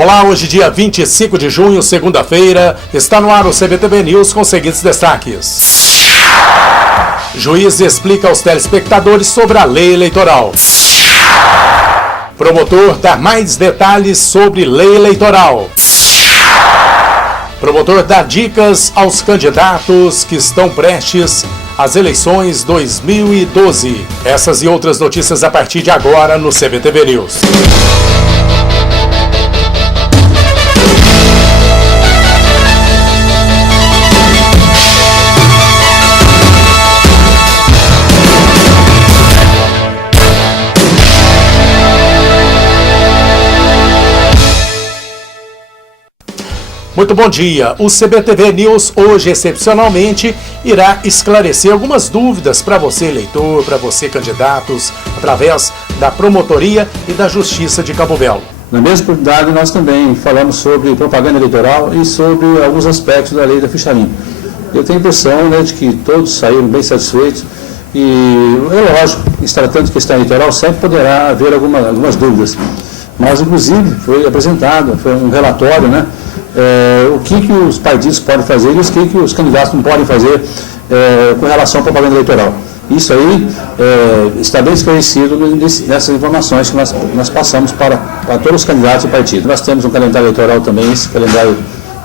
Olá, hoje dia 25 de junho, segunda-feira, está no ar o CBTV News com os seguintes destaques. Juiz explica aos telespectadores sobre a lei eleitoral. Promotor dá mais detalhes sobre lei eleitoral. Promotor dá dicas aos candidatos que estão prestes às eleições 2012. Essas e outras notícias a partir de agora no CBTV News. Muito bom dia. O CBTV News hoje, excepcionalmente, irá esclarecer algumas dúvidas para você, eleitor, para você, candidatos, através da Promotoria e da Justiça de Campo Belo. Na mesma oportunidade, nós também falamos sobre propaganda eleitoral e sobre alguns aspectos da lei da ficha limpa. Eu tenho a impressão, de que todos saíram bem satisfeitos e, é lógico, se tratando de questão eleitoral, sempre poderá haver algumas dúvidas. Mas, inclusive, foi apresentado, foi um relatório, o que os partidos podem fazer e o que os candidatos não podem fazer com relação à propaganda eleitoral. Isso aí está bem esclarecido nessas informações que nós passamos para todos os candidatos e partidos. Nós temos um calendário eleitoral também, esse calendário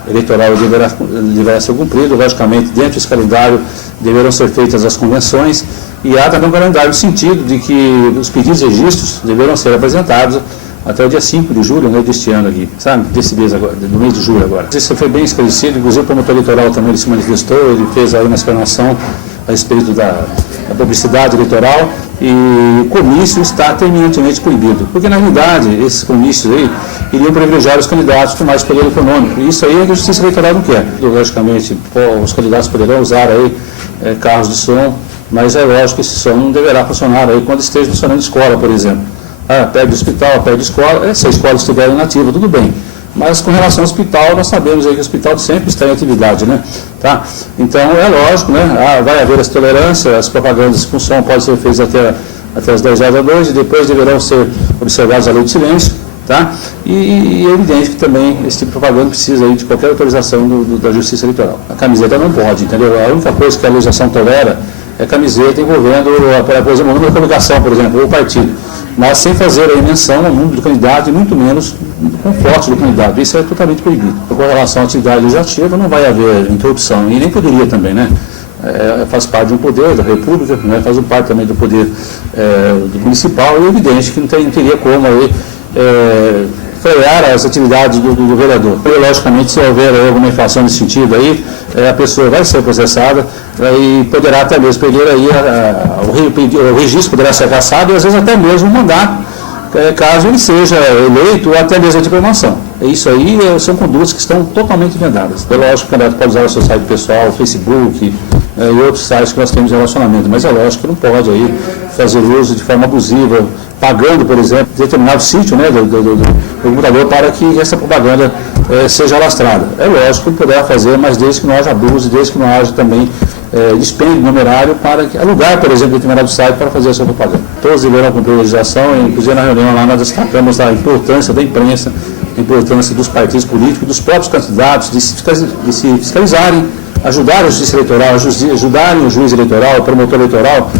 eleitoral deverá ser cumprido, logicamente dentro desse calendário deverão ser feitas as convenções e há também um calendário no sentido de que os pedidos e registros deverão ser apresentados até o dia 5 de julho, deste ano aqui, sabe? Desse mês agora, do mês de julho agora. Isso foi bem esclarecido, inclusive o promotor eleitoral também ele se manifestou, ele fez aí uma explanação a respeito da publicidade eleitoral e o comício está terminantemente proibido, porque na realidade esses comícios aí iriam privilegiar os candidatos com mais poder econômico, e isso aí é que a Justiça Eleitoral não quer. Logicamente, os candidatos poderão usar aí carros de som, mas é lógico que esse som não deverá funcionar aí quando esteja funcionando escola, por exemplo. Perde o hospital, perde a escola, se a escola estiver inativa, tudo bem. Mas com relação ao hospital, nós sabemos aí que o hospital sempre está em atividade, Tá? Então, é lógico, vai haver essa tolerância, as propagandas com som podem ser feitas até as 10 horas da noite, e depois deverão ser observadas a lei de silêncio, tá? E é evidente que também esse tipo de propaganda precisa aí de qualquer autorização da Justiça Eleitoral. A camiseta não pode, entendeu? A única coisa que a legislação tolera é camiseta envolvendo, por exemplo, o número de coligação, por exemplo, ou o partido. Mas sem fazer a menção ao número do candidato e muito menos com fotos do candidato. Isso é totalmente proibido. Com relação à atividade legislativa, não vai haver interrupção, e nem poderia também, faz parte de um poder da República, faz parte também do poder do municipal, e é evidente que não teria como aí frear as atividades do vereador. E, logicamente, se houver alguma infração nesse sentido aí, a pessoa vai ser processada e poderá até mesmo perder aí, o registro poderá ser cassado e às vezes até mesmo um mandato, caso ele seja eleito ou até mesmo a diplomação. Isso aí são condutas que estão totalmente vedadas. É lógico que o candidato pode usar o seu site pessoal, o Facebook e outros sites que nós temos em relacionamento, mas é lógico que não pode aí fazer uso de forma abusiva, pagando, por exemplo, determinado sítio do computador para que essa propaganda seja alastrada. É lógico que ele poderá fazer, mas desde que não haja abuso, desde que não haja também dispêndio numerário para alugar, por exemplo, determinado site para fazer a sua propaganda. Todos deverão cumprir a legislação, e inclusive na reunião lá nós destacamos a importância da imprensa, a importância dos partidos políticos, dos próprios candidatos, de se fiscalizarem, ajudarem a Justiça Eleitoral, ajudarem o juiz eleitoral, o promotor eleitoral,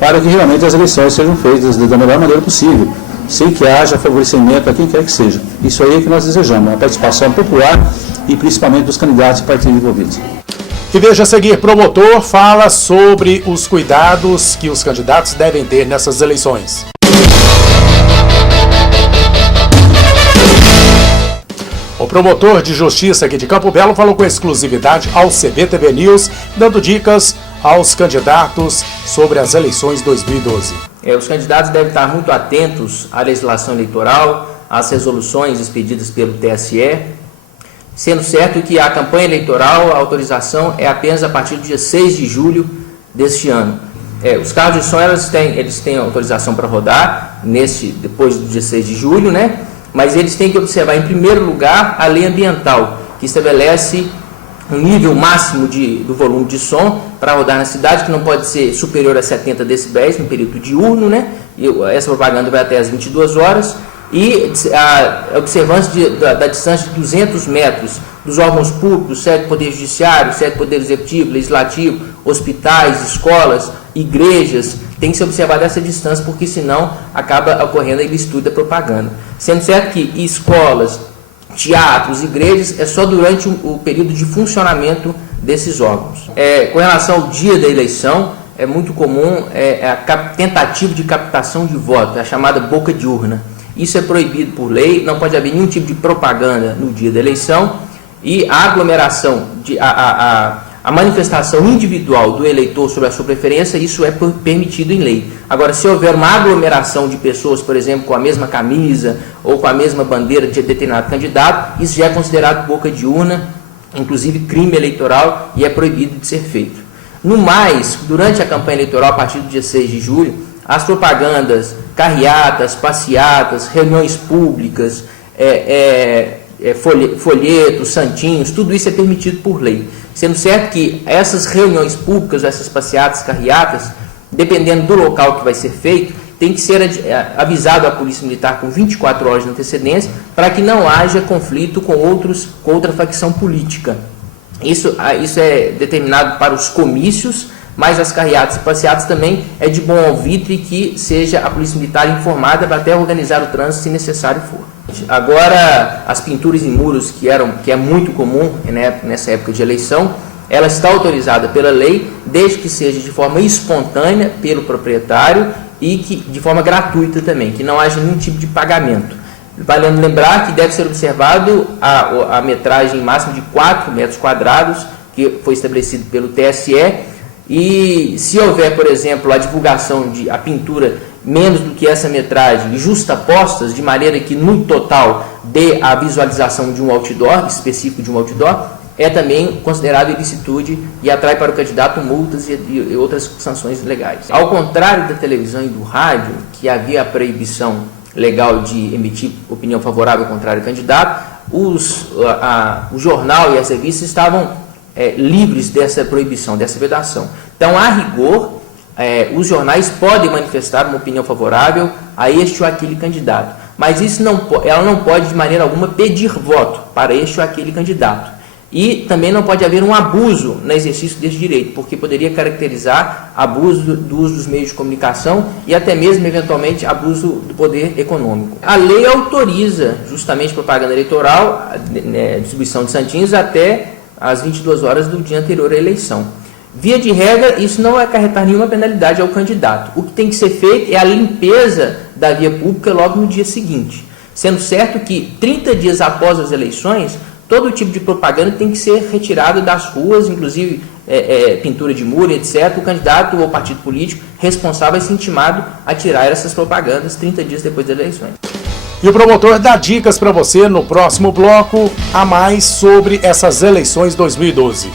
para que realmente as eleições sejam feitas da melhor maneira possível, sem que haja favorecimento a quem quer que seja. Isso aí é que nós desejamos, a participação popular e principalmente dos candidatos e partidos envolvidos. E veja a seguir, promotor fala sobre os cuidados que os candidatos devem ter nessas eleições. O promotor de justiça aqui de Campo Belo falou com exclusividade ao CBTV News, dando dicas aos candidatos sobre as eleições 2012. Os candidatos devem estar muito atentos à legislação eleitoral, às resoluções expedidas pelo TSE, sendo certo que a campanha eleitoral, a autorização é apenas a partir do dia 6 de julho deste ano. Os carros de som eles têm autorização para rodar depois do dia 6 de julho, mas eles têm que observar, em primeiro lugar, a lei ambiental, que estabelece um nível máximo do volume de som para rodar na cidade, que não pode ser superior a 70 decibéis no período diurno, E essa propaganda vai até às 22 horas. e a observância da distância de 200 metros dos órgãos públicos, sede do Poder Judiciário, sede do Poder Executivo, Legislativo, hospitais, escolas, igrejas, tem que ser observada essa distância, porque senão acaba ocorrendo a ilicitude da propaganda. Sendo certo que escolas, teatros, igrejas, é só durante o período de funcionamento desses órgãos. Com relação ao dia da eleição, é muito comum a tentativa de captação de voto, a chamada boca de urna. Isso é proibido por lei, não pode haver nenhum tipo de propaganda no dia da eleição, e a aglomeração, a manifestação individual do eleitor sobre a sua preferência, isso é permitido em lei. Agora, se houver uma aglomeração de pessoas, por exemplo, com a mesma camisa ou com a mesma bandeira de determinado candidato, isso já é considerado boca de urna, inclusive crime eleitoral, e é proibido de ser feito. No mais, durante a campanha eleitoral, a partir do dia 6 de julho, as propagandas, carreatas, passeatas, reuniões públicas, folhetos, santinhos, tudo isso é permitido por lei. Sendo certo que essas reuniões públicas, essas passeatas, carreatas, dependendo do local que vai ser feito, tem que ser avisado à Polícia Militar com 24 horas de antecedência, para que não haja conflito com outra facção política. Isso é determinado para os comícios, mas as carreatas e passeatas também é de bom alvitre que seja a Polícia Militar informada para até organizar o trânsito se necessário for. Agora, as pinturas em muros, que é muito comum, né, nessa época de eleição, ela está autorizada pela lei, desde que seja de forma espontânea pelo proprietário e que de forma gratuita também, que não haja nenhum tipo de pagamento. Valendo lembrar que deve ser observado a metragem máxima de 4 metros quadrados, que foi estabelecido pelo TSE, e se houver, por exemplo, a divulgação a pintura menos do que essa metragem justapostas, de maneira que no total dê a visualização de um outdoor, específico de um outdoor, é também considerado ilicitude e atrai para o candidato multas e outras sanções legais. Ao contrário da televisão e do rádio, que havia a proibição legal de emitir opinião favorável ao contrário do candidato, o jornal e as revistas estavam livres dessa proibição, dessa vedação. Então, a rigor, os jornais podem manifestar uma opinião favorável a este ou aquele candidato, mas ela não pode de maneira alguma pedir voto para este ou aquele candidato. E também não pode haver um abuso no exercício desse direito, porque poderia caracterizar abuso do uso dos meios de comunicação e até mesmo, eventualmente, abuso do poder econômico. A lei autoriza justamente propaganda eleitoral, distribuição de santinhos até às 22 horas do dia anterior à eleição. Via de regra, isso não vai acarretar nenhuma penalidade ao candidato. O que tem que ser feito é a limpeza da via pública logo no dia seguinte, sendo certo que 30 dias após as eleições, todo tipo de propaganda tem que ser retirado das ruas, inclusive pintura de muro, etc. O candidato ou partido político responsável vai ser intimado a tirar essas propagandas 30 dias depois das eleições. E o promotor dá dicas para você no próximo bloco a mais sobre essas eleições 2012.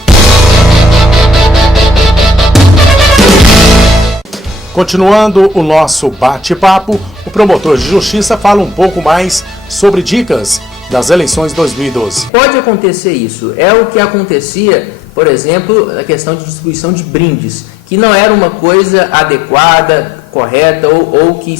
Continuando o nosso bate-papo, o promotor de justiça fala um pouco mais sobre dicas das eleições 2012. Pode acontecer isso. É o que acontecia, por exemplo, a questão de distribuição de brindes, que não era uma coisa adequada, correta, ou que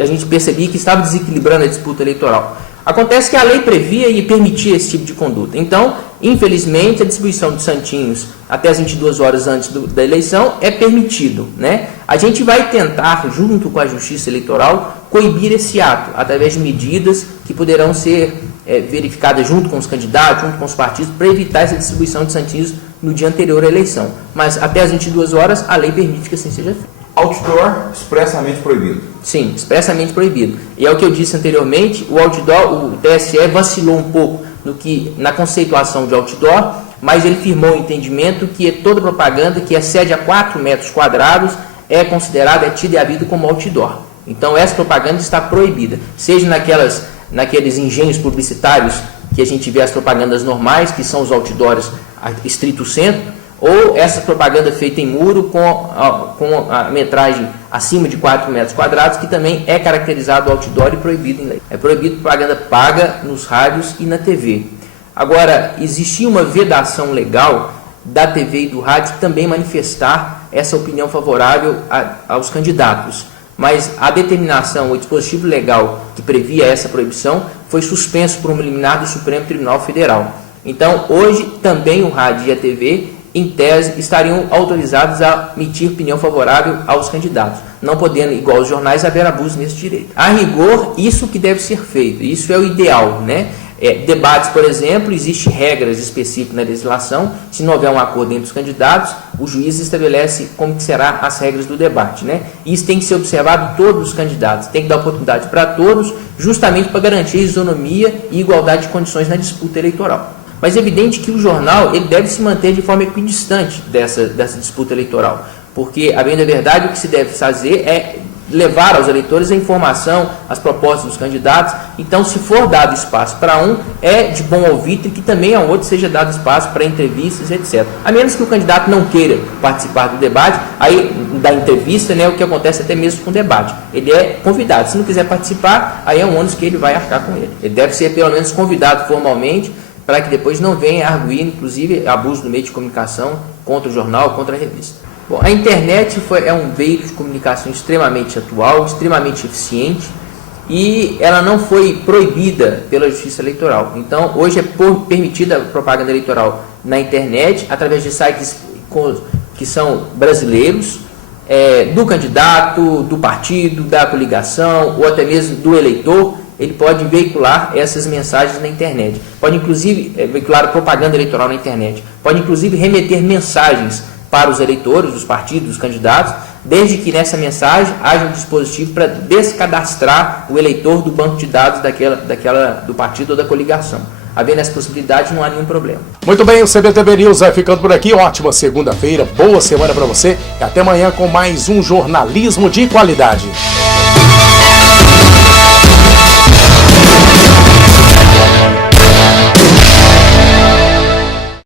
a gente percebia que estava desequilibrando a disputa eleitoral. Acontece que a lei previa e permitia esse tipo de conduta. Então, infelizmente, a distribuição de santinhos até as 22 horas antes da eleição é permitido, né? A gente vai tentar, junto com a Justiça Eleitoral, coibir esse ato, através de medidas que poderão ser verificadas junto com os candidatos, junto com os partidos, para evitar essa distribuição de santinhos no dia anterior à eleição. Mas até as 22 horas, a lei permite que assim seja feito. Outdoor expressamente proibido. Sim, expressamente proibido. E é o que eu disse anteriormente, o outdoor, o TSE vacilou um pouco na conceituação de outdoor, mas ele firmou o entendimento que toda propaganda que excede a 4 metros quadrados é considerada, tida e havida como outdoor. Então essa propaganda está proibida, seja naqueles engenhos publicitários que a gente vê as propagandas normais, que são os outdoors estrito senso, ou essa propaganda feita em muro com a metragem acima de 4 metros quadrados, que também é caracterizado outdoor e proibido em lei. É proibido propaganda paga nos rádios e na TV. Agora, existia uma vedação legal da TV e do rádio também manifestar essa opinião favorável aos candidatos. mas a determinação, o dispositivo legal que previa essa proibição foi suspenso por um liminar do Supremo Tribunal Federal. Então, hoje, também o rádio e a TV, em tese, estariam autorizados a emitir opinião favorável aos candidatos, não podendo, igual os jornais, haver abuso nesse direito. A rigor, isso que deve ser feito, isso é o ideal, né? Debates, por exemplo, existem regras específicas na legislação. Se não houver um acordo entre os candidatos, o juiz estabelece como que serão as regras do debate, né? Isso tem que ser observado em todos os candidatos, tem que dar oportunidade para todos, justamente para garantir isonomia e igualdade de condições na disputa eleitoral. Mas é evidente que o jornal ele deve se manter de forma equidistante dessa disputa eleitoral, porque, a bem da verdade, o que se deve fazer é levar aos eleitores a informação, as propostas dos candidatos. Então, se for dado espaço para um, é de bom ouvir que também ao outro seja dado espaço para entrevistas, etc. A menos que o candidato não queira participar do debate, aí da entrevista, né, o que acontece até mesmo com o debate. Ele é convidado. Se não quiser participar, aí é um ônus que ele vai arcar com ele. Ele deve ser pelo menos convidado formalmente, para que depois não venha arguir, inclusive, abuso do meio de comunicação contra o jornal, contra a revista. Bom, a internet é um veículo de comunicação extremamente atual, extremamente eficiente, e ela não foi proibida pela Justiça Eleitoral. Então, hoje é permitida a propaganda eleitoral na internet, através de sites que são brasileiros, do candidato, do partido, da coligação, ou até mesmo do eleitor. Ele pode veicular essas mensagens na internet. Pode, inclusive, veicular propaganda eleitoral na internet. Pode, inclusive, remeter mensagens para os eleitores, os partidos, os candidatos, desde que nessa mensagem haja um dispositivo para descadastrar o eleitor do banco de dados do partido ou da coligação. Havendo essa possibilidade, não há nenhum problema. Muito bem, o CBTV News vai ficando por aqui. Ótima segunda-feira, boa semana para você e até amanhã com mais um jornalismo de qualidade.